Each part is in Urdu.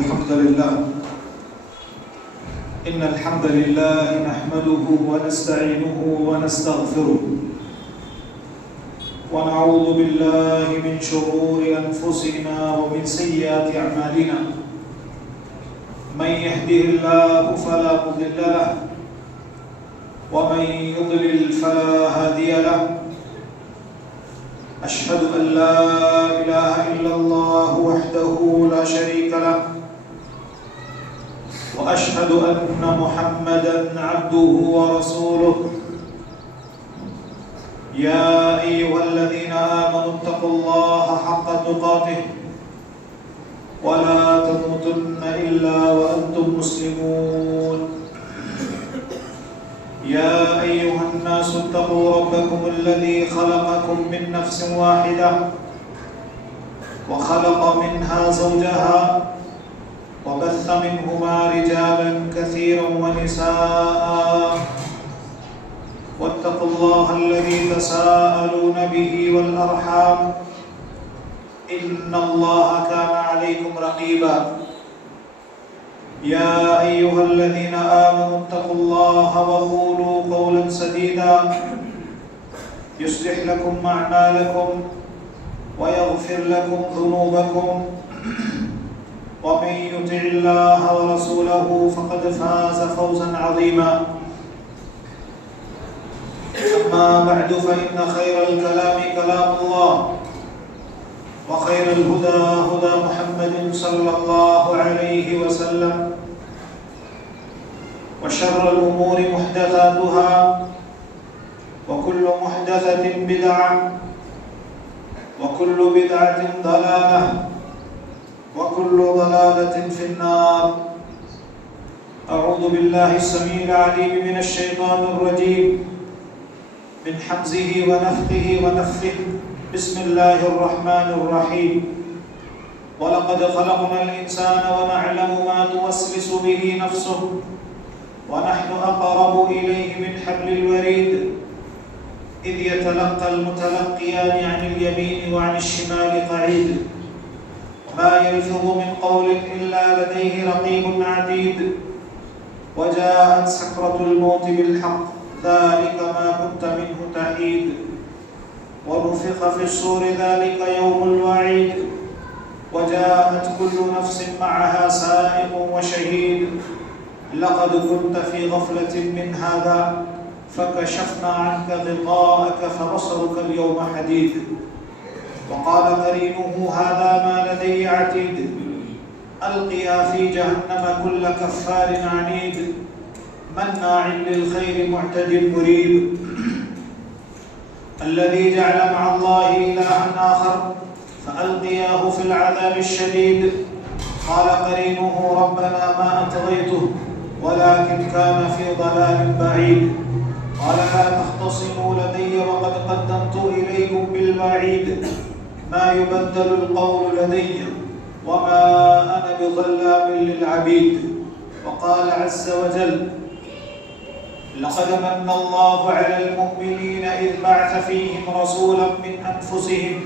الحمد لله نحمده ونستعينه ونستغفره ونعوذ بالله من شرور أنفسنا ومن سيئات أعمالنا من يهده الله فلا مضل له ومن يضلل فلا هادي له أشهد أن لا إله إلا الله وحده لا شريك له وأشهد أن محمدًا عبده ورسوله يا أيها الذين آمنوا اتقوا الله حق تقاته ولا تموتن إلا وأنتم مسلمون يا أيها الناس اتقوا ربكم الذي خلقكم من نفس واحدة وخلق منها زوجها وبث منهما رجالا كثيرا ونساء واتقوا الله الذي تساءلون به والأرحام إن الله كان عليكم رقيبا يا أيها الذين آمنوا اتقوا الله وقولوا قولا سديدا يصلح لكم أعمالكم ويغفر لكم ذنوبكم ومن يطع الله ورسوله فقد فاز فوزا عظيما أما بعد فإن خير الكلام كلام الله وخير الهدى هدى محمد صلى الله عليه وسلم وشر الأمور محدثاتها وكل محدثة بدعة وكل بدعة ضلالة وكل ضلالة في النار. أعوذ بالله السميع العليم من الشيطان الرجيم من حمزه ونفخه ونفثه. بسم الله الرحمن الرحيم. ولقد خلقنا الإنسان ونعلم ما توسوس به نفسه ونحن أقرب إليه من حبل الوريد إذ يتلقى المتلقيان عن اليمين وعن الشمال قعيد وما يلفظ من قول إلا لديه رقيب عتيد وجاءت سكرة الموت بالحق ذلك ما كنت منه تحيد ونفخ في الصور ذلك يوم الوعيد وجاءت كل نفس معها سائق وشهيد لقد كنت في غفلة من هذا فكشفنا عنك غطاءك فبصرك اليوم حديد وقال قرينه هذا ما لدي عتيد ألقيا في جهنم كل كفار عنيد مناع للخير معتد مريب الذي جعل مع الله إلها آخر فألقياه في العذاب الشديد قال قرينه ربنا ما أطغيته ولكن كان في ضلال بعيد قال لا تختصموا لدي وقد قدمت إليكم بالوعيد ما يبدل القول لدي وما أنا بظلام للعبيد وقال عز وجل لقد من الله على المؤمنين إذ بعث فيهم رسولا من أنفسهم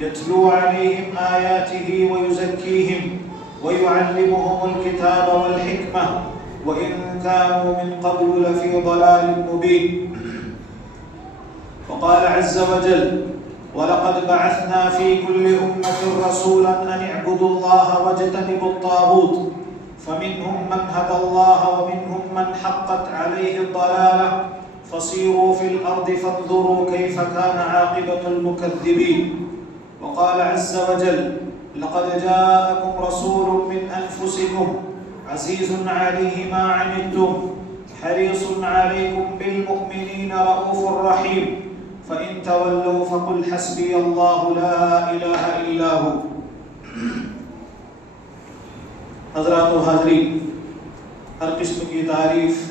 يتلو عليهم آياته ويزكيهم ويعلمهم الكتاب والحكمة وإن كانوا من قبل لفي ضلال مبين وقال عز وجل ولقد بعثنا في كل أمة رسولا أن اعبدوا الله واجتنبوا الطاغوت فمنهم من هدى الله ومنهم من حقت عليه الضلالة فسيروا في الأرض فانظروا كيف كان عاقبة المكذبين وقال عز وجل لقد جاءكم رسول من أنفسكم عزيز عليه ما عنتم حريص عليكم بالمؤمنين رؤوف رحيم فإن تولوا فقل حسبي الله لا إله إلا هو. حضرات و حاضرین، ہر قسم کی تعریف،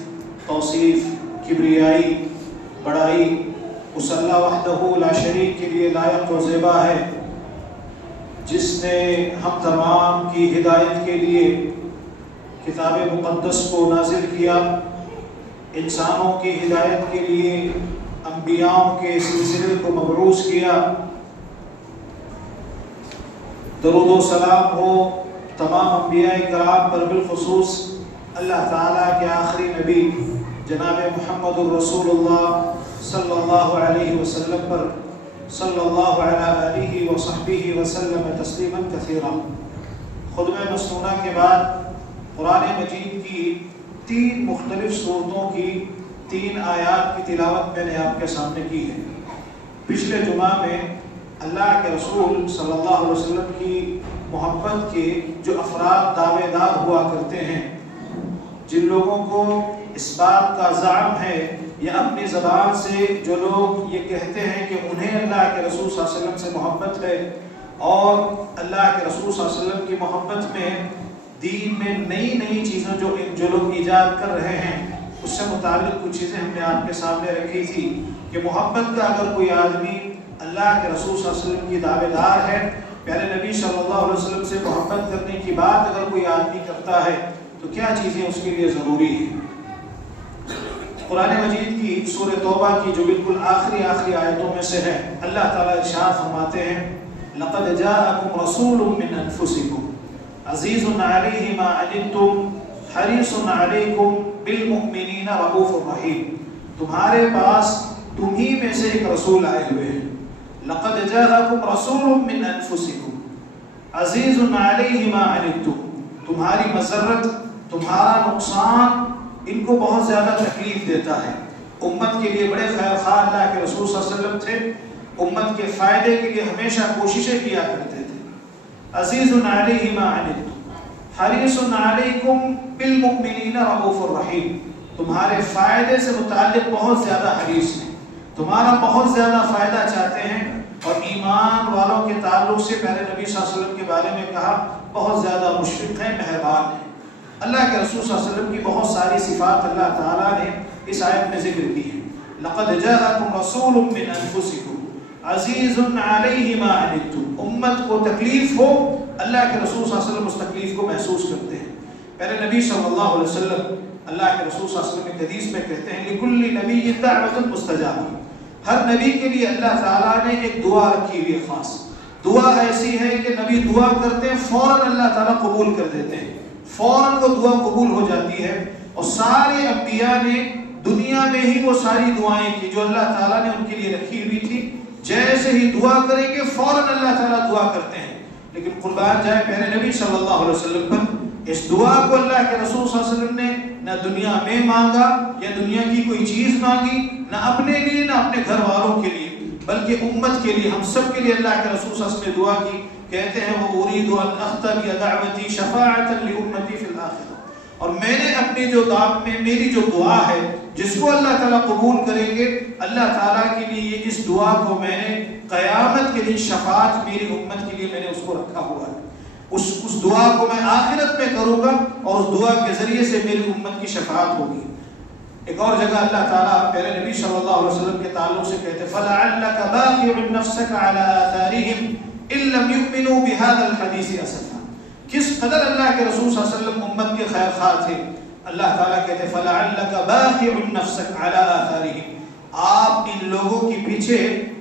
توصیف، کبریائی، بڑائی اس اللہ وحدہ لا شریک کے لیے لائق و زیبا ہے جس نے ہم تمام کی ہدایت کے لیے کتاب مقدس کو نازل کیا، انسانوں کی ہدایت کے لیے انبیاءوں کے سلسلے کو مبعوث کیا۔ درود و سلام ہو تمام انبیاء کرام پر بالخصوص اللہ تعالیٰ کے آخری نبی جناب محمد الرسول اللہ صلی اللہ علیہ وسلم پر صلی اللہ علیہ وصحبہ وسلم تسلیما کثیرا۔ خطبہ مسنونہ کے بعد قرآن مجید کی 3 مختلف صورتوں کی 3 آیات کی تلاوت میں نے آپ کے سامنے کی ہے۔ پچھلے جمعہ میں اللہ کے رسول صلی اللہ علیہ وسلم کی محبت کے جو افراد دعوے دار ہوا کرتے ہیں، جن لوگوں کو اس بات کا زعم ہے یا اپنی زبان سے جو لوگ یہ کہتے ہیں کہ انہیں اللہ کے رسول صلی اللہ علیہ وسلم سے محبت ہے اور اللہ کے رسول صلی اللہ علیہ وسلم کی محبت میں دین میں نئی چیزیں جو لوگ ایجاد کر رہے ہیں، اس سے متعلق کچھ چیزیں ہم نے آپ کے سامنے رکھی تھی کہ محبت کا اگر کوئی آدمی اللہ کے رسول صلی اللہ علیہ وسلم کی دعوے دار ہے، پیارے نبی صلی اللہ علیہ وسلم سے محبت کرنے کی بات اگر کوئی آدمی کرتا ہے تو کیا چیزیں اس کے لیے ضروری ہیں۔ قرآن مجید کی سورہ توبہ کی جو بالکل آخری آیتوں میں سے ہے، اللہ تعالیٰ ارشاد فرماتے ہیں لَقَدْ جَاءَكُمْ رَسُولٌ مِّنْ أَنفُسِكُمْ عَزِيزٌ عَلَيْهِ مَا عَنِتُّمْ حَرِيصٌ عَلَيْكُمْ بِالْمُؤْمِنِينَ رَءُوفٌ رَحِيمٌ۔ تمہارے پاس تم ہی میں سے ایک رسول آئے ہوئے ہیں۔ لَقَدْ جَاءَكُمْ رَسُولٌ مِّنْ أَنفُسِكُمْ عَزِيزٌ عَلَيْهِ مَا عَنِتُّمْ۔ تمہاری مسرت، تمہارا نقصان ان کو بہت زیادہ تکلیف دیتا ہے۔ امت کے لیے بڑے خیر خواہ اللہ کے رسول صلی اللہ علیہ وسلم تھے، امت کے فائدے کے لیے ہمیشہ کوششیں کیا کرتے تھے۔ عزیز علیہ ما عنتم حریص علیکم بالمؤمنین رؤوف الرحیم۔ تمہارے فائدے سے متعلق بہت زیادہ حریص ہیں، تمہارا بہت زیادہ فائدہ چاہتے ہیں، اور ایمان والوں کے تعلق سے پیارے نبی صلی اللہ علیہ وسلم کے بارے میں کہا بہت زیادہ مشفق ہیں، مہربان ہیں۔ اللہ کے رسول صلی اللہ علیہ وسلم کی بہت ساری صفات اللہ تعالیٰ نے اس آیت میں ذکر کی ہے۔ لَقَدْ جَاءَكُمْ رَسُولٌ مِّنْ أَنفُسِكُمْ عَزِيزٌ عَلَيْهِ مَا عَنِتُّمْ۔ امت کو تکلیف ہو، اللہ کے رسول صلی اللہ علیہ وسلم اس تکلیف کو محسوس کرتے ہیں۔ پیارے نبی صلی اللہ علیہ وسلم اللہ کے رسول صلی اللہ علیہ وسلم کی حدیث میں کہتے ہیں لِكُلِّ نَبِيٍّ دَعْوَةٌ مُسْتَجَابَةٌ۔ ہر نبی کے لیے اللہ تعالیٰ نے ایک دعا رکھی ہوئی ہے خاص۔ دعا ایسی ہے کہ نبی دعا کرتے ہیں فوراً اللہ تعالیٰ قبول کر دیتے ہیں، فوراً وہ دعا قبول ہو جاتی ہے۔ اور سارے انبیاء نے دنیا میں ہی وہ ساری دعائیں کی جو اللہ تعالیٰ نے ان کے لیے رکھی ہوئی تھی، جیسے ہی دعا کریں گے فوراً اللہ تعالیٰ دعا کرتے ہیں۔ لیکن قربان جائے پیارے نبی صلی اللہ علیہ وسلم پر، اس دعا کو اللہ کے رسول صلی اللہ علیہ وسلم نے نہ دنیا میں مانگا یا دنیا کی کوئی چیز مانگی، نہ اپنے لیے نہ اپنے گھر والوں کے لیے، بلکہ امت کے لیے، ہم سب کے لیے اللہ کے رسول صلی اللہ علیہ وسلم نے دعا کی۔ کہتے ہیں وَأُرِيدُ أَنْ أَخْتَبِيَ دَعْوَتِي شَفَاعَةً لِأُمَّتِي فِي الْآخِرَةِ۔ اور میں نے اپنی جو میری جو دعا ہے جس کو اللہ تعالیٰ قبول کریں گے، اللہ تعالیٰ کے لیے اس دعا کو میں نے قیامت کے دن شفاعت میری امت کے لیے میں نے اس کو رکھا ہوا ہے۔ اس دعا کو میں آخرت میں کروں گا اور اس دعا کے ذریعے سے میری امت کی شفاعت ہوگی۔ ایک اور جگہ اللہ تعالیٰ پیارے نبی صلی اللہ علیہ وسلم کے تعلق سے کہتے ہیں فَلَعَلَّكَ بَاخِعٌ نَفْسَكَ عَلَىٰ آثَارِهِمْ إِن لَّمْ يُؤْمِنُوا بِهَذَا الْحَدِيثِ أَسَفًا۔ کس قدر اللہ کے رسول صلی اللہ علیہ وسلم امت کے خیر خواہ تھے۔ اللہ تعالیٰ کہتے ہیں فَلَعَلَّكَ بَاخِعٌ نَفْسَكَ عَلَىٰ آثَارِهِمْ۔ آپ ان لوگوں کے پیچھے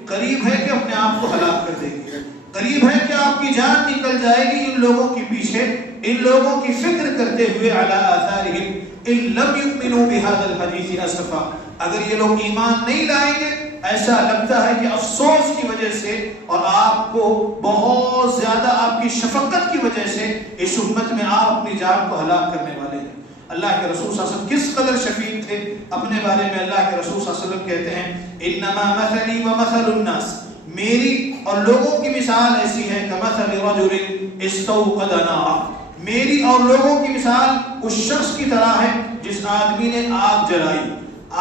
قریب ہے کہ اپنے آپ کو ہلاک کر دیں گے، قریب ہے کہ آپ کی جان نکل جائے گی ان لوگوں کے پیچھے، ان لوگوں کی فکر کرتے ہوئے عَلَىٰ آثَارِهِمْ إِن لَّمْ يُؤْمِنُوا بِهَذَا الْحَدِيثِ أَسَفًا۔ اگر یہ لوگ ایمان نہیں لائیں گے، ایسا لگتا ہے کہ افسوس کی وجہ سے اور آپ کو بہت زیادہ آپ کی شفقت کی وجہ سے اس امت میں آپ اپنی جان کو ہلاک کرنے والے ہیں۔ اللہ کے رسول صلی اللہ علیہ وسلم کس قدر شفیق تھے اپنے بارے میں اللہ کے رسول صلی اللہ علیہ وسلم کہتے ہیں انما مثلی ومثل الناس، میری اور لوگوں کی مثال ایسی ہے کمثل رجل استوقد نارا، میری اور لوگوں کی مثال اس شخص کی طرح ہے جس آدمی نے آگ جلائی۔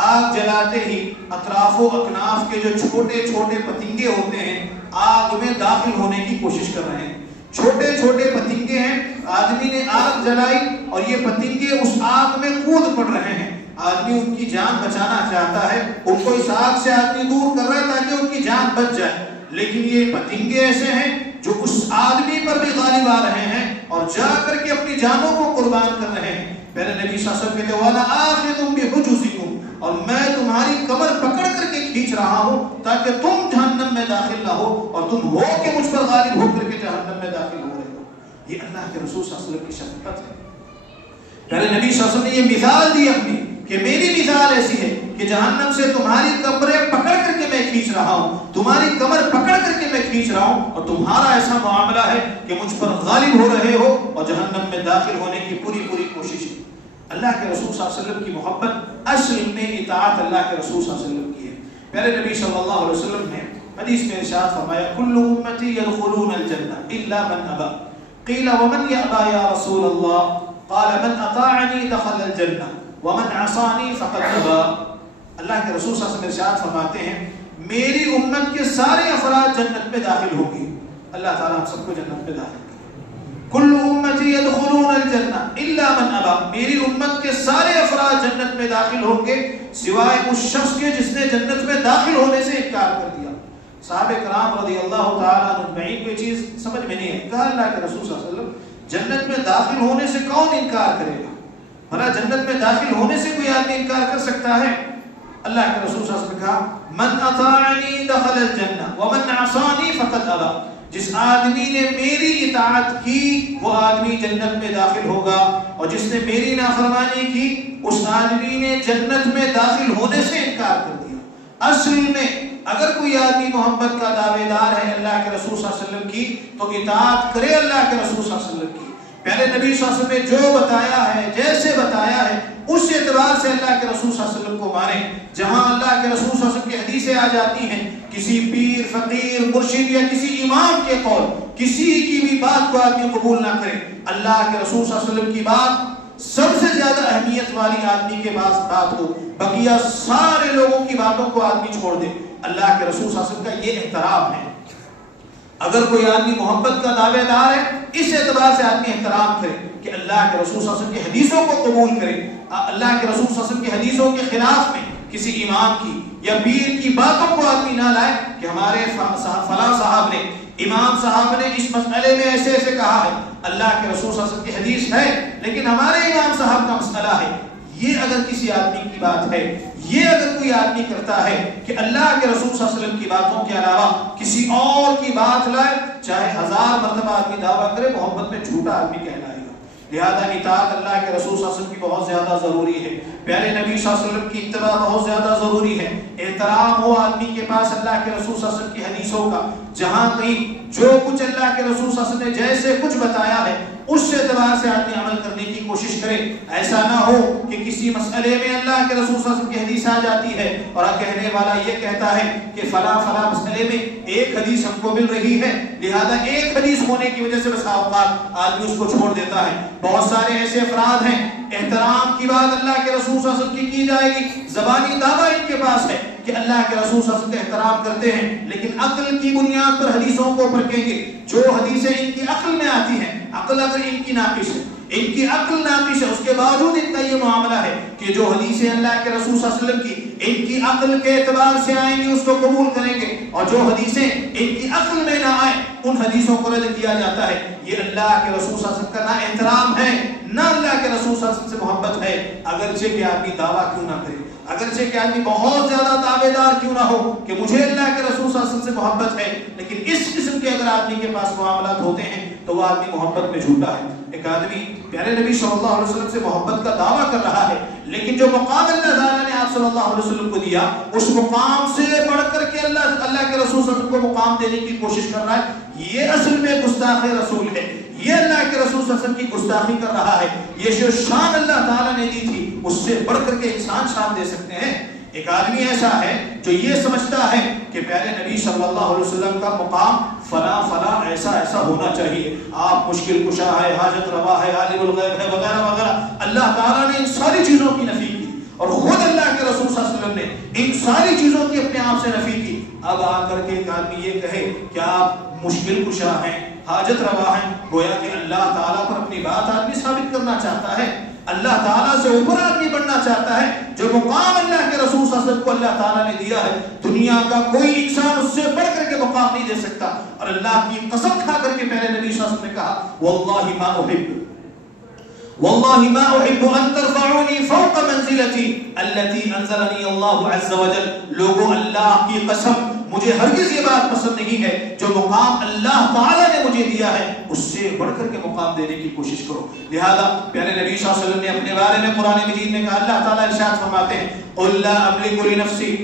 آگ جلاتے ہی اطراف و اکناف کے جو چھوٹے چھوٹے پتنگے ہوتے ہیں آگ میں داخل ہونے کی کوشش کر رہے ہیں، چھوٹے چھوٹے پتنگے ہیں، آدمی نے آگ جلائی اور یہ پتنگے اس آگ میں کود پڑ رہے ہیں۔ آدمی ان کی جان بچانا چاہتا ہے، ان کو اس آگ سے آدمی دور کر رہا ہے تاکہ ان کی جان بچ جائے، لیکن یہ پتنگے ایسے ہیں جو اس آدمی پر بھی غالب آ رہے ہیں اور جا کر کے اپنی جانوں کو قربان کر رہے ہیں۔ میرے نبی صلی اللہ علیہ وسلم کہتے ہیں وَأَنَا آخِذٌ بِحُجُزِكُمْ، اور میں تمہاری کمر پکڑ کر کے کھینچ رہا ہوں تاکہ تم جہنم میں داخل نہ ہو اور تم ہو کہ مجھ پر غالب ہو کر کے جہنم میں داخل ہو رہے ہو۔ یہ اللہ کے رسول صلی اللہ علیہ وسلم کی شفقت ہے. پیارے نبی صلی اللہ علیہ وسلم نے یہ مثال دی اپنی کہ میری مثال ایسی ہے کہ جہنم سے تمہاری کمریں پکڑ کر کے میں کھینچ رہا ہوں, تمہاری کمر پکڑ کر کے میں کھینچ رہا ہوں, اور تمہارا ایسا معاملہ ہے کہ مجھ پر غالب ہو رہے ہو اور جہنم میں داخل ہونے کی پوری کوشش ہے. اللہ کے رسول صلی اللہ علیہ وسلم کی محبت اصل میں اطاعت اللہ کے رسول صلی اللہ علیہ وسلم کی ہے. پیارے نبی صلی اللہ علیہ وسلم نے حدیث میں ارشاد فرمایا کل امتی يدخلون الجنہ الا من ابى قیل ومن یأبى یا رسول اللہ قال من اطاعنی دخل الجنہ ومن عصانی فقد ابى. اللہ کے رسول صلی اللہ علیہ وسلم ارشاد فرماتے ہیں میری امت کے سارے افراد جنت میں داخل ہوں گے. اللہ تعالیٰ ہم سب کو جنت میں داخل کرے. کل امتی يدخلون الجنہ الا من ابى, میری امت کے سارے افراد جنت میں داخل ہوں گے سوائے اس شخص کے جس نے جنت میں داخل ہونے سے انکار کر دیا. صحابہ کرام رضی اللہ تعالیٰ عنہ اجمعین کو یہ چیز سمجھ میں نہیں ہے. کہا اللہ کے رسول صلی اللہ علیہ وسلم جنت میں داخل ہونے سے کون انکار کرے گا؟ بھلا جنت میں داخل ہونے سے کوئی آدمی انکار کر سکتا ہے؟ اللہ کے رسول صلی اللہ علیہ وسلم نے کہا من اطاعنی دخل الجنہ ومن عصانی فقد ابى, جس آدمی نے میری اطاعت کی وہ آدمی جنت میں داخل ہوگا, اور جس نے میری نافرمانی کی اس آدمی نے جنت میں داخل ہونے سے انکار کر دیا. اصل میں اگر کوئی آدمی محبت کا دعوے دار ہے اللہ کے رسول صلی اللہ علیہ وسلم کی تو اطاعت کرے اللہ کے رسول صلی اللہ علیہ وسلم کی. پہلے نبی صلی اللہ علیہ وسلم نے جو بتایا ہے جیسے بتایا ہے اس اعتبار سے اللہ کے رسول صلی اللہ علیہ وسلم کو مانے. جہاں اللہ کے رسول صلی اللہ علیہ وسلم کی حدیثیں آ جاتی ہیں کسی پیر فقیر مرشد یا کسی امام کے قول کسی کی بھی بات کو آدمی قبول نہ کرے, اللہ کے رسول صلی اللہ علیہ وسلم کی بات سب سے زیادہ اہمیت والی آدمی کے پاس بات ہو, بقیہ سارے لوگوں کی باتوں کو آدمی چھوڑ دے. اللہ کے رسول صلی اللہ علیہ وسلم کا یہ احترام ہے. اگر کوئی آدمی محبت کا دعوے دار ہے اس اعتبار سے آدمی احترام کرے کہ اللہ کے رسول صلی اللہ علیہ وسلم کی حدیثوں کو قبول کرے. اللہ کے رسول صلی اللہ علیہ وسلم کی حدیثوں کے خلاف میں کسی امام کی یا پیر کی باتوں کو آدمی نہ لائے کہ ہمارے فلاں صاحب نے امام صاحب نے اس مسئلے میں ایسے ایسے کہا ہے. اللہ کے رسول صلی اللہ علیہ وسلم کی حدیث ہے لیکن ہمارے امام صاحب کا مسئلہ ہے. یہ اگر کسی آدمی کی بات ہے, یہ اگر کوئی آدمی کرتا ہے کہ اللہ کے رسول صلی اللہ علیہ وسلم کی باتوں کے علاوہ کسی اور کی بات لائے, چاہے 1000 مرتبہ آدمی دعویٰ کرے محبت میں جھوٹا آدمی کہلائے گا. لہذا اطاعت اللہ کے رسول صلی اللہ علیہ وسلم کی بہت زیادہ ضروری ہے. پیارے نبی صلی اللہ علیہ وسلم کی اتباع بہت زیادہ ضروری ہے. احترام ہو آدمی کے پاس اللہ کے رسول صلی اللہ علیہ وسلم کی حدیثوں کا. جہاں کہیں جو کچھ اللہ کے رسول صلی اللہ علیہ وسلم نے جیسے کچھ بتایا ہے اس اعتبار سے آدمی عمل کرنے کی کوشش کرے. ایسا نہ ہو کہ کسی مسئلے میں اللہ کے رسول صلی اللہ علیہ وسلم کی حدیث آ جاتی ہے اور کہنے والا یہ کہتا ہے کہ فلاں مسئلے میں ایک حدیث ہم کو مل رہی ہے لہذا ایک حدیث ہونے کی وجہ سے بس اوقات آدمی اس کو چھوڑ دیتا ہے. بہت سارے ایسے افراد ہیں احترام کی بات اللہ کے رسول صلی اللہ علیہ وسلم کی جائے گی, زبانی دعویٰ ان کے پاس ہے کہ اللہ کے رسول صلی اللہ علیہ وسلم کا احترام کرتے ہیں, لیکن عقل کی بنیاد پر حدیثوں کو پرکھیں گے. جو حدیثیں ان کی عقل میں آتی ہیں, عقل اگر ان کی ناقص ہے, ان کی عقل ناقص ہے, اس کے باوجود ان کا یہ معاملہ ہے کہ جو حدیثیں اللہ کے رسول صلی اللہ علیہ وسلم کی ان کی عقل کے اعتبار سے آئیں گی اس کو قبول کریں گے, اور جو حدیثیں ان کی عقل میں نہ آئیں ان حدیثوں کو رد کیا جاتا ہے. یہ اللہ کے رسول صلی اللہ علیہ وسلم کا نہ احترام ہے نہ اللہ کے رسول صلی اللہ علیہ وسلم سے محبت ہے. اگرچہ کہ آدمی دعویٰ کیوں نہ کرے, اگرچہ کہ آدمی بہت زیادہ دعوے دار کیوں نہ ہو کہ مجھے اللہ کے رسول صلی اللہ علیہ وسلم سے محبت ہے, لیکن اس قسم کے اگر آدمی کے پاس معاملات ہوتے ہیں تو وہ آدمی محبت میں جھوٹا ہے. ایک آدمی پیارے نبی صلی اللہ علیہ وسلم سے محبت کا دعویٰ کر رہا ہے لیکن جو مقام اللہ تعالیٰ نے آپ صلی اللہ علیہ وسلم کو دیا اس مقام سے بڑھ کر کے اللہ کے رسول صلی اللہ علیہ وسلم کو مقام دینے کی کوشش کر رہا ہے. یہ اصل میں گستاخ رسول ہے, یہ اللہ کے رسول صلی اللہ علیہ وسلم کی گستاخی کر رہا ہے. یہ جو شان اللہ تعالیٰ نے دی تھی اس سے بڑھ کر کے انسان شان دے سکتے ہیں. ایک آدمی ایسا ہے جو یہ سمجھتا ہے کہ پیارے نبی صلی اللہ علیہ وسلم کا مقام فلاں ایسا ہونا چاہیے, آپ مشکل کشا ہے, حاجت روا ہے, عالم الغیب ہے, وغیرہ وغیرہ. اللہ تعالیٰ نے ان ساری چیزوں کی نفی کی اور خود اللہ کے رسول صلی اللہ علیہ وسلم نے ان ساری چیزوں کی اپنے آپ سے نفی کی. اب آ کر کے ایک آدمی یہ کہے کہ آپ مشکل کشا ہیں, حاجت روا ہیں, گویا کہ اللہ تعالیٰ پر اپنی بات آدمی ثابت کرنا چاہتا ہے, اللہ تعالیٰ سے اوپر آدمی بڑھنا چاہتا ہے. جو مقام اللہ کے رسول صلی اللہ علیہ وسلم کو اللہ تعالیٰ نے دیا ہے دنیا کا کوئی انسان اس سے بڑھ کر کے مقام نہیں دے سکتا. اور اللہ کی قسم کھا کر کے پہلے نبی صلی اللہ علیہ وسلم نے کہا واللہ ما احب ان ترفعونی فوق منزلتی التي انزلنی اللہ عز وجل. لوگوں اللہ کی قسم مجھے ہرگز یہ بات پسند نہیں ہے جو مقام اللہ تعالیٰ نے مجھے دیا ہے اس سے بڑھ کر کے مقام دینے کی کوشش کرو۔ لہذا پیارے نبی صلی اللہ علیہ وسلم نے اپنے بارے میں قرآن مجید میں کہا، اللہ تعالیٰ ارشاد فرماتے ہیں قل لا املک لنفسی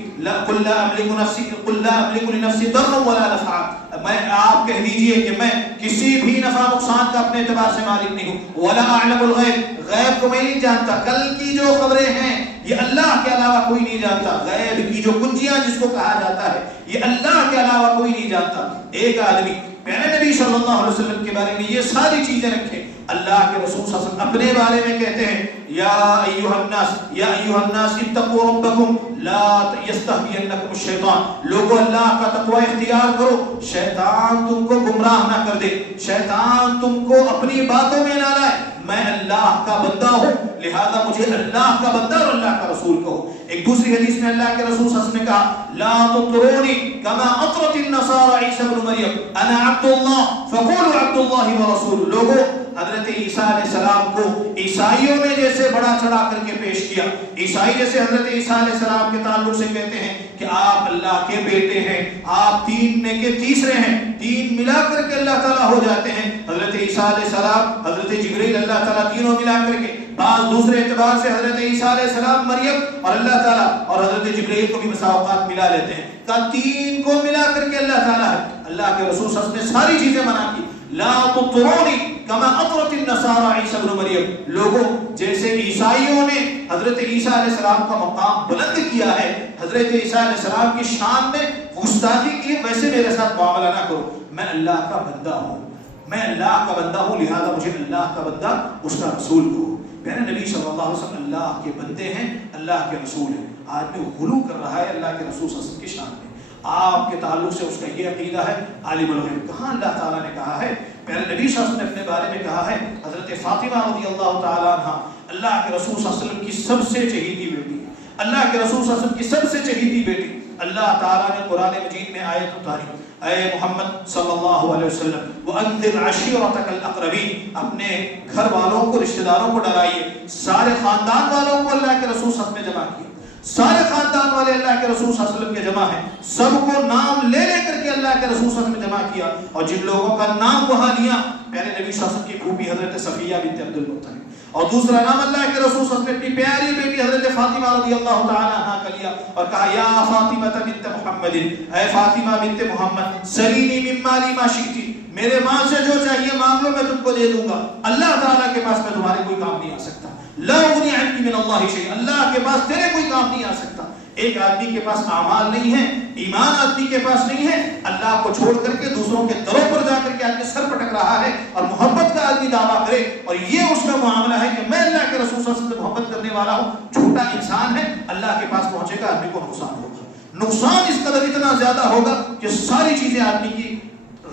ضرا ولا نفعا، میں آپ کہہ دیجئے کہ میں کسی بھی نفع نقصان کا اپنے اعتبار سے مالک نہیں ہوں، ولا اعلم الغیب، غیب کو میں نہیں جانتا، کل کی جو خبریں ہیں یہ اللہ کے علاوہ کوئی نہیں جانتا، غیب کی جو کنجیاں جس کو کہا جاتا ہے یہ اللہ کے علاوہ کوئی نہیں جانتا۔ ایک آدمی پیارے نبی صلی اللہ علیہ وسلم کے بارے میں یہ ساری چیزیں رکھے، اللہ کے رسول صلی اللہ علیہ وسلم اپنے بارے میں کہتے ہیں یا ایھا الناس اتقوا ربکم لا یستہوینکم الشیطان، لوگوں اللہ کا تقوی اختیار کرو، شیطان تم کو گمراہ نہ کر دے، شیطان تم کو اپنی باتوں میں نہ لائے، میں اللہ کا بندہ ہوں لہذا مجھے اللہ کا بندہ اور اللہ کا رسول کہو۔ ایک دوسری حدیث میں اللہ کے رسول صلی اللہ علیہ وسلم نے کہا لا تطرونی کما اطرت النصارى عیسی ابن مریم انا عبد اللہ فقولوا عبد اللہ ورسولہ، لوگوں حضرت عیسیٰ علیہ السلام کو عیسائیوں نے جیسے بڑا چڑھا کر کے پیش کیا، عیسائی جیسے حضرت عیسیٰ علیہ السلام کے تعلق سے کہتے ہیں کہ آپ اللہ کے بیٹے ہیں، آپ تین میں کے تیسرے ہیں، تین ملا کر کے اللہ تعالیٰ ہو جاتے ہیں، حضرت عیسیٰ علیہ السلام، حضرت جبریل، اللہ تعالیٰ تینوں ملا کر کے، بعض دوسرے اعتبار سے حضرت عیسیٰ علیہ السلام، مریم اور اللہ تعالیٰ اور حضرت جبریل کو بھی بسا اوقات ملا لیتے ہیں، کہ تین کو ملا کر کے اللہ تعالیٰ ہے۔ اللہ کے رسول صلی اللہ علیہ وسلم نے ساری چیزیں منع کی، لا تطرونی کما اطرت النصارى عیسی ابن مریم، لوگوں جیسے عیسائیوں نے حضرت عیسیٰ علیہ السلام کا مقام بلند کیا ہے، حضرت عیسیٰ علیہ السلام کی شان میں گستاخی کی، ویسے میرے ساتھ معاملہ نہ کرو، میں اللہ کا بندہ ہوں، میں اللہ کا بندہ ہوں لہذا مجھے اللہ کا بندہ اس کا رسول کہو۔ میرے نبی صلی اللہ علیہ وسلم اللہ کے بندے ہیں، اللہ کے رسول ہیں۔ آدمی غلو کر رہا ہے اللہ کے رسول صلی اللہ علیہ وسلم کی شان میں، آپ کے تعلق سے اس کا یہ عقیدہ ہے عالم الغیب، کہاں اللہ تعالیٰ نے کہا ہے، میرے نبی صلی اللہ علیہ وسلم نے اپنے بارے میں کہا ہے حضرت فاطمہ رضی اللہ تعالیٰ عنہ اللہ کے رسول صلی اللہ علیہ وسلم کی سب سے چہیتی بیٹی، اللہ کے رسول صلی اللہ علیہ وسلم کی سب سے چہیتی بیٹی۔ اللہ تعالیٰ نے قرآن مجید میں آیت اتاری، اے محمد صلی اللہ علیہ وسلم وَأَنذِرْ عَشِيرَتَكَ الْأَقْرَبِينَ، اپنے گھر والوں کو، رشتہ داروں کو ڈرائیے، سارے خاندان والوں کو اللہ کے رسول صلی اللہ علیہ وسلم نے جمع کیا، سارے خاندان والے اللہ کے رسول صلی اللہ علیہ وسلم کے جمع ہیں، سب کو نام لے لے کر کے اللہ کے رسول صلی اللہ علیہ وسلم نے جمع کیا، اور جن لوگوں کا نام وہاں لیا پیارے نبی صلی اللہ علیہ وسلم کی پھوپھی حضرت صفیہ بنت عبد المطلب، اور دوسرا نام اللہ کے رسول صلی اللہ علیہ وسلم نے اپنی پیاری بیٹی حضرت فاطمہ رضی اللہ تعالی عنہا کا لیا اور کہا یا فاطمہ بنت محمد، اے فاطمہ بنت محمد سلینی من مالی ما شئتی، میرے مال سے جو چاہیے مانگ لو میں تم کو دے دوں گا، اللہ تعالیٰ کے پاس میں تمہارے کوئی کام نہیں آ سکتا، لا اغنی عنک من اللہ شیء، اللہ کے پاس تیرے کوئی کام نہیں آ سکتا۔ ایک آدمی کے پاس اعمال نہیں ہے، ایمان آدمی کے پاس نہیں ہے، اللہ کو چھوڑ کر کے دوسروں کے دروں پر جا کر کے آدمی سر پٹک رہا ہے اور محبت کا آدمی دعویٰ کرے اور یہ اس کا معاملہ ہے کہ میں اللہ کے رسول صلی اللہ علیہ وسلم سے محبت کرنے والا ہوں، جھوٹا انسان ہے، اللہ کے پاس پہنچے گا آدمی کو نقصان ہوگا، نقصان اس قدر اتنا زیادہ ہوگا کہ ساری چیزیں آدمی کی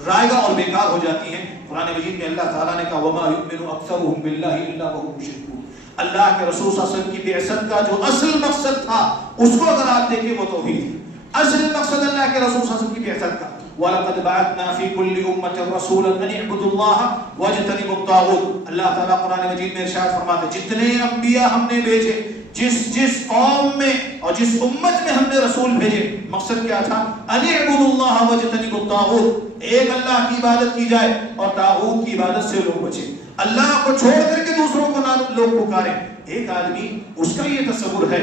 رائگاں اور بیکار ہو جاتی ہیں۔ قرآن مجید میں اللہ تعالیٰ نے کہا وما یؤمن اکثرهم باللہ الا وهم مشرکون، اللہ کے رسول صلی اللہ علیہ وسلم کی بعثت کا جو اصل مقصد تھا اس کو اگر آپ دیکھیں وہ توحید ہے، اصل مقصد اللہ کے رسول صلی اللہ علیہ وسلم کی بعثت کا وَلَقَدْ بَعَثْنَا فِي كُلِّ أُمَّةٍ رَسُولًا أَنِ اعْبُدُوا اللَّهَ وَاجْتَنِبُوا الطَّاغُوتَ، اللہ تعالیٰ قرآن مجید میں ارشاد فرماتے ہیں جتنے انبیاء ہم نے بھیجے، جس قوم میں اور جس امت میں ہم نے رسول بھیجے، مقصد کیا تھا أَنِ اعْبُدُوا اللَّهَ وَاجْتَنِبُوا الطَّاغُوتَ، ایک اللہ کی عبادت کی جائے اور طاغوت کی عبادت سے لوگ بچے، اللہ کو چھوڑ کر کے دوسروں کو نہ لوگ پکاریں۔ ایک آدمی اس کا یہ تصور ہے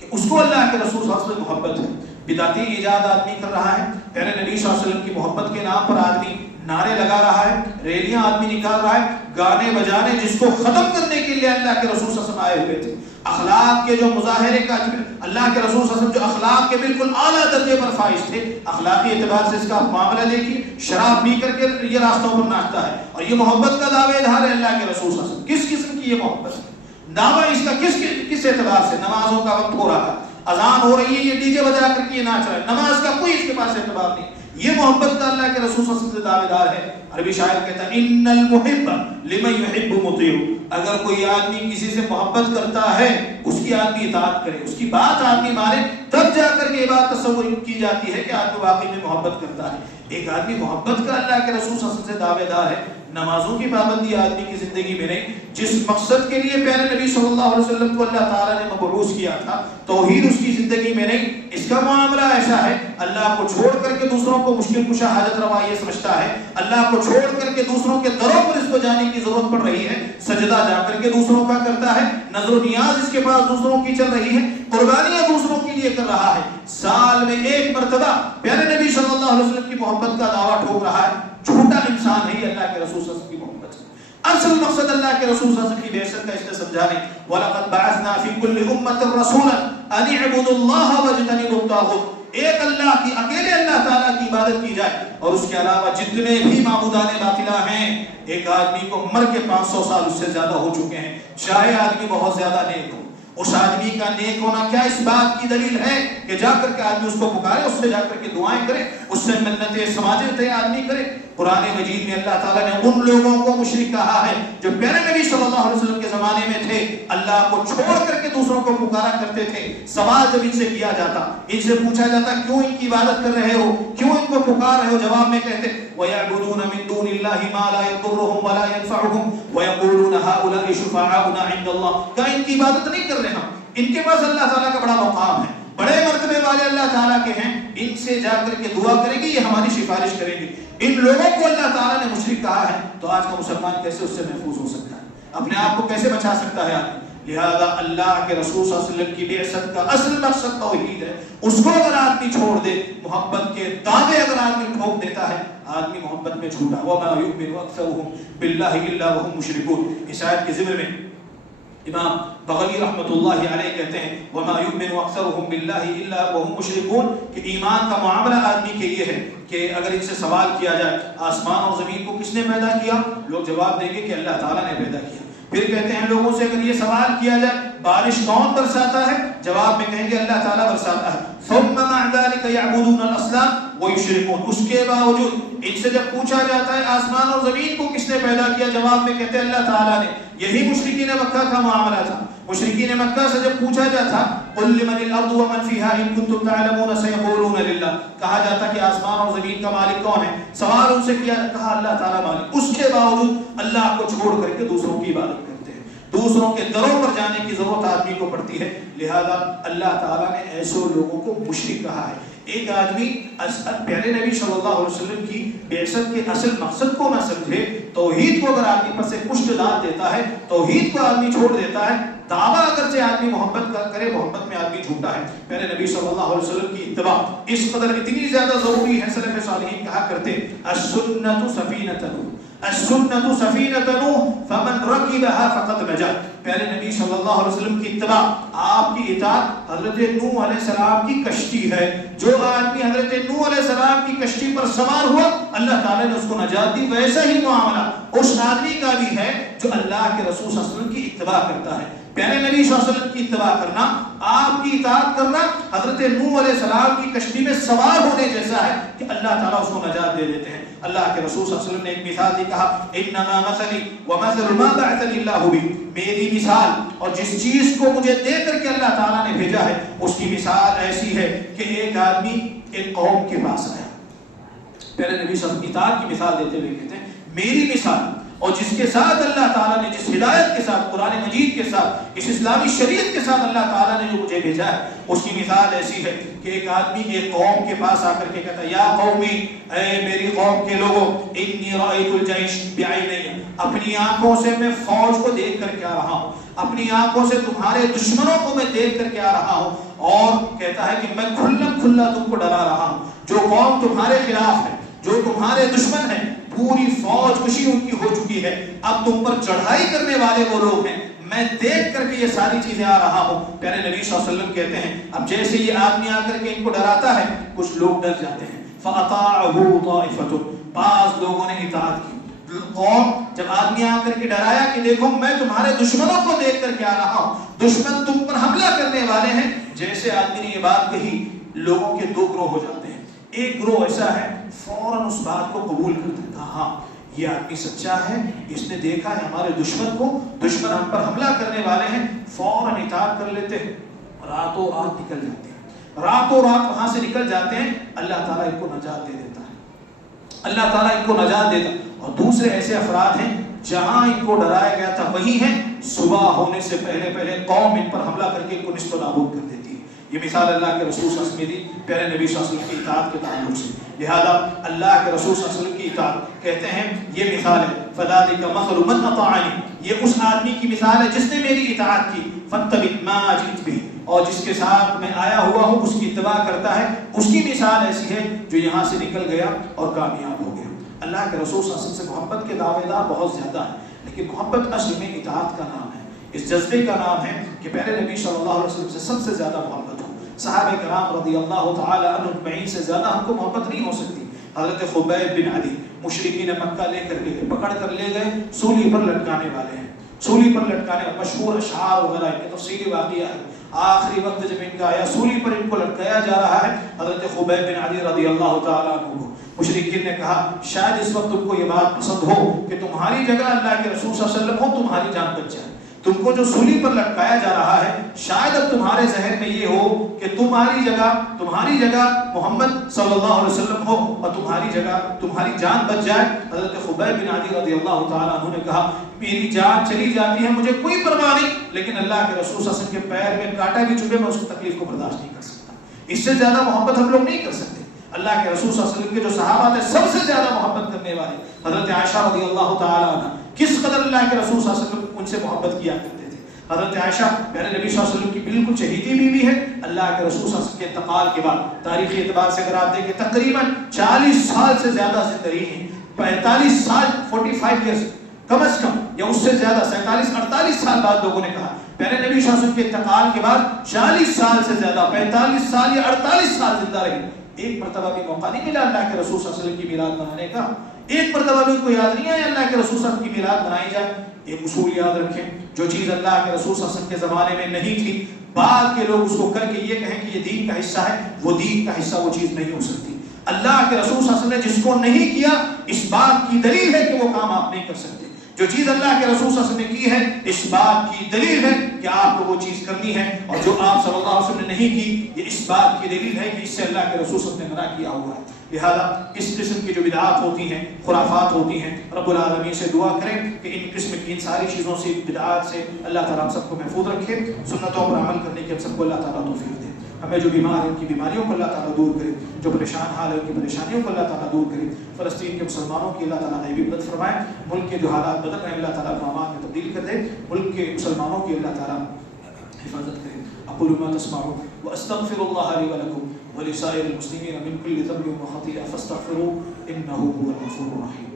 کہ اس کو اللہ کے رسول صلی اللہ علیہ وسلم محبت ہے، بدعتی ایجاد آدمی کر رہا ہے، پیارے نبی صلی اللہ علیہ وسلم کی محبت کے نام پر آدمی نعرے لگا رہا ہے، ریلیاں آدمی نکال رہا ہے، گانے بجانے جس کو ختم کرنے کے لیے اللہ کے رسول صلی اللہ علیہ وسلم آئے ہوئے تھے، اخلاق کے جو مظاہرے کا اللہ کے رسول صلی اللہ علیہ وسلم جو اخلاق کے بالکل اعلیٰ درجے پر فائز تھے، اخلاقی اعتبار سے اس کا معاملہ دیکھیے، شراب پی کر کے یہ راستوں پر ناچتا ہے اور یہ محبت کا دعوے دھار ہے اللہ کے رسول صلی اللہ علیہ وسلم، کس قسم کی یہ محبت ہے، دعویٰ اس کا کس اعتبار سے، نمازوں کا وقت ہو رہا ہے، اذان ہو رہی ہے، یہ ڈی جے بجا کر کے یہ ناچ رہا ہے، نماز کا کوئی اس کے پاس اعتبار نہیں، یہ محبت کا اللہ کے رسول صلی اللہ علیہ وسلم سے دعوے دار ہے۔ عربی شاعر کہتا ہے ان المحب لمن يحب مطیع، اگر کوئی آدمی کسی سے محبت کرتا ہے اس کی آدمی اطاعت کرے، اس کی بات آدمی مانے، تب جا کر کے یہ بات تصور کی جاتی ہے کہ آدمی واقعی میں محبت کرتا ہے۔ ایک آدمی محبت کا اللہ کے رسول صلی اللہ علیہ وسلم سے دعوے دار ہے، نمازوں کی پابندی آدمی کی زندگی میں نہیں. جس مقصد کے لیے پیارے نبی صلی اللہ علیہ وسلم کو اللہ تعالیٰ نے مبعوث کیا تھا توحید اس کی زندگی میں نہیں. اس کا معاملہ ایسا ہے اللہ کو چھوڑ کر کے دوسروں کو مشکل کشا حاجت روا یہ سمجھتا ہے, اللہ کو چھوڑ کر کے دوسروں کے دروں پر اس کو جانے کی ضرورت پڑ رہی ہے, سجدہ جا کر کے دوسروں کا کرتا ہے, نظر و نیاز اس کے پاس دوسروں کی چل رہی ہے, قربانیاں دوسروں کے لیے کر رہا ہے, سال میں ایک مرتبہ پیارے نبی صلی اللہ علیہ وسلم کی محبت کا دعویٰ ٹھوک رہا ہے. جھوٹا انسان ہے اللہ کے رسول صلی اللہ علیہ وسلم کی محبت. اصل مقصد اللہ کے رسول صلی اللہ علیہ وسلم کی بعثت کا اس نے سمجھانے وَلَقَدْ بَعَثْنَا فِي كُلِّ أُمَّةٍ رَسُولًا أَنِ اعْبُدُوا اللَّهَ وَاجْتَنِبُوا الطَّاغُوتَ. ایک اللہ کی, اکیلے اللہ تعالیٰ کی عبادت کی جائے اور اس کے علاوہ جتنے بھی معبودان باطلہ ہیں. ایک آدمی کو مر کے 500 سال اس سے زیادہ ہو چکے ہیں, چاہے آدمی بہت زیادہ نیک ہو, اس آدمی کا نیک ہونا کیا اس بات کی دلیل ہے کہ جا کر کے آدمی اس کو پکارے, اس سے جا کر کے دعائیں کرے, اس سے منتیں سماجتیں آدمی کرے. قرآن مجید میں اللہ تعالیٰ نے ان لوگوں کو مشرک کہا ہے جو پیارے نبی صلی اللہ علیہ وسلم کے زمانے میں تھے, اللہ کو چھوڑ کر کے دوسروں کو پکارا کرتے تھے. سوال جب ان سے کیا جاتا, ان سے پوچھا جاتا کیوں ان کی عبادت کر رہے ہو, کیوں ان کو پکار رہے ہو, جواب میں کہتے وَيَعْبُدُونَ مِن دُونِ اللَّهِ مَا لَا يَضُرُّهُمْ وَلَا يَنفَعُهُمْ وَيَقُولُونَ هَؤُلَاءِ شُفَعَاؤُنَا عِندَ اللَّهِ. کہ ان کی عبادت نہیں کر رہے ہم, ان کے پاس اللہ تعالیٰ کا بڑا مقام ہے, بڑے مرتبے والے اللہ تعالیٰ کے ہیں, ان سے جا کر کے دعا کریں گے, یہ ہماری سفارش کریں گے. ان لوگوں کو اللہ تعالیٰ نے مشرک کہا ہے, تو آج کا مسلمان کیسے اس سے محفوظ ہو سکتا ہے, اپنے آپ کو کیسے بچا سکتا ہے آدمی. لہذا اللہ کے رسول صلی اللہ علیہ وسلم کی بعثت کا اصل مقصد توحید ہے. اس کو اگر آدمی چھوڑ دے, محبت کے دعوے اگر آدمی ٹھوک دیتا ہے, آدمی محبت میں جھوٹا. وَمَا يُؤْمِنُ أَكْثَرُهُم بِاللَّهِ إِلَّا وَهُمْ مُشْرِكُونَ. اس آیت کے ضمن میں امام بغوی رحمۃ اللہ علیہ کہتے ہیں وَمَا يُؤْمِنُ أَكْثَرُهُم بِاللَّهِ إِلَّا وَهُمْ مُشْرِكُونَ, کہ ایمان کا معاملہ آدمی کے یہ ہے کہ اگر ان سے سوال کیا جائے آسمان اور زمین کو کس نے پیدا کیا, لوگ جواب دیں گے کہ اللہ تعالیٰ نے پیدا کیا. پھر کہتے ہیں لوگوں سے اگر یہ سوال کیا جائے بارش کون برساتا ہے, جواب میں کہیں گے اللہ تعالیٰ برساتا ہے. ثم مع ذلك يعبدون الاصنام ويشركون. اس کے باوجود ان سے جب پوچھا جاتا ہے آسمان اور زمین کو کس نے پیدا کیا, جواب میں کہتے ہیں اللہ تعالیٰ نے. یہی مشرکین مکہ کا معاملہ تھا. مشرکین مکہ سے جب پوچھا جاتا قل لمن الارض ومن فيها ان كنتم تعلمون سيقولون لله, کہا جاتا کہ آسمان اور زمین کا مالک کون ہے, سوال ان سے کیا, کہا اللہ تعالیٰ مالک. اس کے باوجود اللہ کو چھوڑ کر کے دوسروں کی عبادت کرتے ہیں, دوسروں کے دروں پر جانے کی ضرورت آدمی کو پڑتی ہے. لہذا اللہ تعالیٰ نے ایسے لوگوں کو مشرک کہا ہے. ایک آدمی پیارے نبی صلی اللہ علیہ وسلم کی بعثت کے اصل مقصد کو نہ سمجھے, توحید کو اگر آدمی پر سے پشت ڈال دیتا ہے, توحید کو آدمی چھوڑ دیتا ہے, دعویٰ اگر سے آدمی محبت کرے, محبت میں آدمی جھوٹا ہے. پیارے نبی صلی اللہ علیہ وسلم کی اتباع اس قدر اتنی زیادہ ضروری ہے, سلف صالحین کہا کرتے السنۃ سفینۃ نوح, السنۃ سفینۃ نوح فمن رکبها فقد نجا. پیارے نبی صلی اللہ علیہ وسلم کی اتباع, آپ کی اطاعت حضرت نوح علیہ السلام کی کشتی ہے. جو آدمی حضرت نوح علیہ السلام کی کشتی پر سوار ہوا, اللہ تعالیٰ نے اس کو نجات دی. ویسا ہی معاملہ اس آدمی کا بھی ہے جو اللہ کے رسول صلی اللہ علیہ وسلم کی اتباع کرتا ہے. پیارے نبی صلی اللہ علیہ وسلم کی اتباع کرنا, آپ کی اطاعت کرنا حضرت نوح علیہ السلام کی کشتی میں سوار ہونے جیسا ہے کہ اللہ تعالیٰ اس کو نجات دے دیتے ہیں. اللہ کے رسول صلی اللہ علیہ وسلم نے ایک مثال دی, کہا انما مثلی ومثل ما بعثنی اللہ بہ, میری مثال اور جس چیز کو مجھے دے کر کے اللہ تعالیٰ نے بھیجا ہے اس کی مثال ایسی ہے کہ ایک آدمی ایک قوم کے پاس آیا. پہلے نبی صلی اللہ علیہ وسلم اطاعت کی مثال دیتے ہوئے کہتے ہیں میری مثال اور جس کے ساتھ اللہ تعالیٰ نے, جس ہدایت کے ساتھ, قرآن مجید کے ساتھ, اس اسلامی شریعت کے ساتھ اللہ تعالیٰ نے جو مجھے بھیجا ہے اس کی مثال ایسی ہے کہ ایک آدمی ایک قوم کے پاس آ کر کے کہتا ہے یا قومی, اے میری قوم کے لوگوں, انی رأیت الجیش بعینی, اپنی آنکھوں سے میں فوج کو دیکھ کر کے آ رہا ہوں, اپنی آنکھوں سے تمہارے دشمنوں کو میں دیکھ کر کے آ رہا ہوں, اور کہتا ہے کہ میں کھلم کھلا تم کو ڈرا رہا ہوں. جو قوم تمہارے خلاف ہے, جو تمہارے دشمن ہیں, پوری فوج کشی ان کی ہو چکی ہے, اب تم پر چڑھائی کرنے والے وہ لوگ ہیں, میں دیکھ کر کے یہ ساری چیزیں آ رہا ہوں. پیارے نبی صلی اللہ علیہ وسلم کہتے ہیں اب جیسے یہ آدمی آ کر کے ان کو ڈراتا ہے, کچھ لوگ ڈر جاتے ہیں. فَأَطَاعَهُ طَائِفَةٌ, بعض لوگوں نے اطاعت کی. قوم جب آدمی آ کر کے ڈرایا کہ دیکھو میں تمہارے دشمنوں کو دیکھ کر کے آ رہا ہوں, دشمن تم پر حملہ کرنے والے ہیں, جیسے آدمی نے یہ بات کہی, لوگوں کے دو گروہ ہو جاتے ہیں. ایک گروہ ایسا ہے فوراً اس بات کو قبول کر دیتا, ہاں یہ آدمی سچا ہے, اس نے دیکھا ہے ہمارے دشمن کو, دشمن ہم پر حملہ کرنے والے ہیں, فوراً اطاعت کر لیتے ہیں, راتوں رات نکل جاتے ہیں, راتوں رات وہاں سے نکل جاتے ہیں, اللہ تعالیٰ ان کو نجات دے دیتا ہے. اللہ تعالیٰ ان کو نجات دیتا. اور دوسرے ایسے افراد ہیں جہاں ان کو ڈرایا گیا تھا وہی ہیں صبح ہونے سے پہلے پہلے قوم ان پر حملہ کر کے ان کو نصف و نابود کر دیتی ہے. یہ مثال اللہ کے رسول صلی اللہ علیہ وسلم دی پیارے نبی صلی اللہ علیہ وسلم کی اطاعت کے تعلق سے. لہذا اللہ کے رسول صلی اللہ علیہ وسلم کی اطاعت کہتے ہیں یہ مثال ہے فذلک مثل من اطاعنی، یہ اس آدمی کی مثال ہے جس نے میری اطاعت کی، فاتبع ما جئت به، اور جس کے ساتھ میں آیا ہوا ہوں اس کی اتباع کرتا ہے، اس کی مثال ایسی ہے جو یہاں سے نکل گیا اور کامیاب ہو گیا. اللہ کے رسول صلی اللہ علیہ وسلم سے محبت کے دعوے دار بہت زیادہ ہیں، لیکن محبت اصل میں اطاعت کا نام ہے. اس جذبے کا نام ہے کہ پہلے نبی صلی اللہ علیہ وسلم سے سب سے زیادہ محبت ہو. صحابہ کرام رضی اللہ تعالی عنہ اجمعین سے زیادہ ہم کو محبت نہیں ہو سکتی. حضرت خبیب بن عدی مشرکین مکہ لے کر کے پکڑ کر لے گئے، سولی پر لٹکانے والے ہیں، سولی پر لٹکانے، مشہور اشعار وغیرہ ان کے تفصیلی واقعہ ہے. آخری وقت جب ان کا آیا سولی پر ان کو لٹکایا جا رہا ہے، حضرت خبیب بن عدی رضی اللہ تعالی عنہ کو مشرکین نے کہا شاید اس وقت تم کو یہ بات پسند ہو کہ تمہاری جگہ اللہ کے رسول صلی اللہ علیہ وسلم ہو، تمہاری جان بچ جائے. تم کو جو سولی پر لٹکایا جا رہا ہے شاید اب تمہارے ذہن میں یہ ہو کہ تمہاری جگہ محمد صلی اللہ علیہ وسلم ہو اور تمہاری جگہ تمہاری جان بچ جائے. حضرت خبیب بن عدی رضی اللہ تعالیٰ عنہ نے کہا میری جان چلی جاتی ہے مجھے کوئی پرواہ نہیں، لیکن اللہ کے رسول صلی اللہ علیہ وسلم کے پیر میں کانٹا بھی چبھے میں اس کی تکلیف کو برداشت نہیں کر سکتا. اس سے زیادہ محبت ہم لوگ نہیں کر سکتے. اللہ کے رسول صلی اللہ علیہ وسلم کے جو صحابہ تھے سب سے زیادہ محبت کرنے والے حضرت عائشہ رضی اللہ تعالیٰ عنہ، کس قدر اللہ کے رسول صلی اللہ علیہ وسلم ان سے محبت کیا کرتے تھے. حضرت عائشہ پیارے نبی صلی اللہ علیہ وسلم کی بالکل چہیتی بیوی ہے. اللہ کے رسول صلی اللہ علیہ وسلم کے انتقال کے بعد تاریخی اعتبار سے اگر آپ دیکھیں تقریباً 40 سال سے زیادہ زندہ رہی ہیں. 45 سال 45 ایئرس کم از کم، یا اس سے زیادہ 47-48 سال بعد لوگوں نے کہا پیارے نبی صلی اللہ علیہ وسلم کے انتقال کے بعد 40 سال سے زیادہ 45 سال یا 48 سال زندہ رہی. ایک مرتبہ بھی موقع نہیں ملا اللہ کے رسول صلی اللہ علیہ وسلم کی میلاد منانے کا. ایک مرتبہ بھی ان کو یاد نہیں آیا اللہ کے رسول صلی اللہ علیہ وسلم کی میلاد منائی جائے. ایک اصول یاد رکھیں، جو چیز اللہ کے رسول صلی اللہ علیہ وسلم کے زمانے میں نہیں تھی بعد کے لوگ اس کو کر کے یہ کہیں کہ یہ دین کا حصہ ہے، وہ دین کا حصہ وہ چیز نہیں ہو سکتی. اللہ کے رسول صلی اللہ علیہ وسلم نے جس کو نہیں کیا اس بات کی دلیل ہے کہ وہ کام آپ نہیں کر سکتے. جو چیز اللہ کے رسول صلی اللہ علیہ وسلم نے کی ہے اس بات کی دلیل ہے کہ آپ کو وہ چیز کرنی ہے، اور جو آپ صلی اللہ علیہ وسلم نے نہیں کی یہ اس بات کی دلیل ہے کہ اس سے اللہ کے رسول صلی اللہ علیہ وسلم نے منع کیا ہوا ہے. لہذا اس قسم کی جو بدعات ہوتی ہیں، خرافات ہوتی ہیں، رب العالمین سے دعا کریں کہ ان قسم کی ان ساری چیزوں سے، بدعات سے اللہ تعالیٰ ہم سب کو محفوظ رکھے. سنتوں پر عمل کرنے کی ہم سب کو اللہ تعالیٰ توفیق دے. ہمیں جو بیمار ہیں ان کی بیماریوں کو اللہ تعالیٰ دور کرے، جو پریشان حال ہے ان کی پریشانیوں کو اللہ تعالیٰ دور کرے. فلسطین کے مسلمانوں کی اللہ تعالیٰ غیبی مدد فرمائے. ملک کے جو حالات بدل رہے ہیں اللہ تعالیٰ اقدامات میں تبدیل کر دے. ملک کے مسلمانوں کی اللہ تعالیٰ حفاظت کرے. اقول ما تسمعون واستغفر الله لي ولكم ولسائر المسلمين من كل ذنب وخطيئة فاستغفروه إنه هو الغفور الرحيم.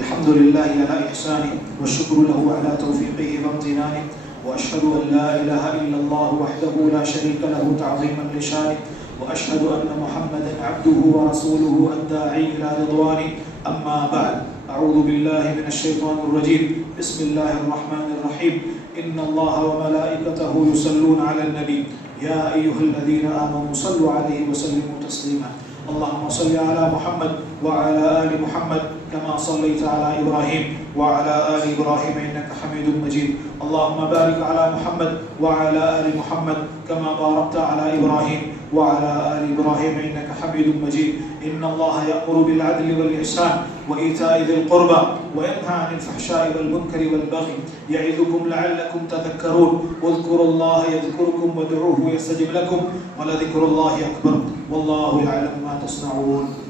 الحمد لله على إحسانه والشكر له على توفيقه وامتنانه وأشهد أن لا إله إلا الله وحده لا شريك له تعظيما لشانه وأشهد أن محمدا عبده ورسوله الداعي إلى رضوانه. أما بعد، أعوذ بالله من الشيطان الرجيم. بسم الله الرحمن الرحيم. إن الله وملائكته يصلون على النبي يا أيها الذين آمنوا صلوا عليه وسلموا تسليما. اللهم صل على محمد وعلى آل محمد كما صليت على إبراهيم وعلى آل إبراهيم إنك حميد مجيد. اللهم بارك على محمد وعلى آل محمد كما باركت على إبراهيم وعلى آل إبراهيم إنك حميد مجيد. إن الله يأمر بالعدل والإحسان وإيتاء ذي القربى وينهى عن الفحشاء والمنكر والبغي يعظكم لعلكم تذكرون. واذكروا الله يذكركم وادعوه يستجب لكم ولذكر الله أكبر والله يعلم ما تصنعون.